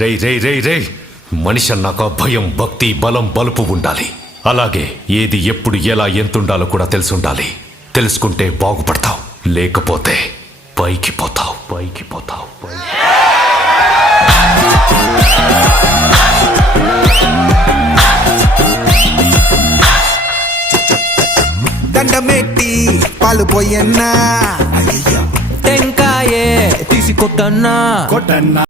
రేయ్ రేయ్ రేయ్ రేయ్, మనిషి అన్నాక భయం, భక్తి, బలం, బలుపు ఉండాలి. అలాగే ఏది ఎప్పుడు ఎలా ఎంతుండాలో కూడా తెలిసి ఉండాలి. తెలుసుకుంటే బాగుపడతావు, లేకపోతే పైకి పోతావు. దండమెట్టి పాలు పోయన్నా, టెంకాయే తీసి కొట్టన్నా.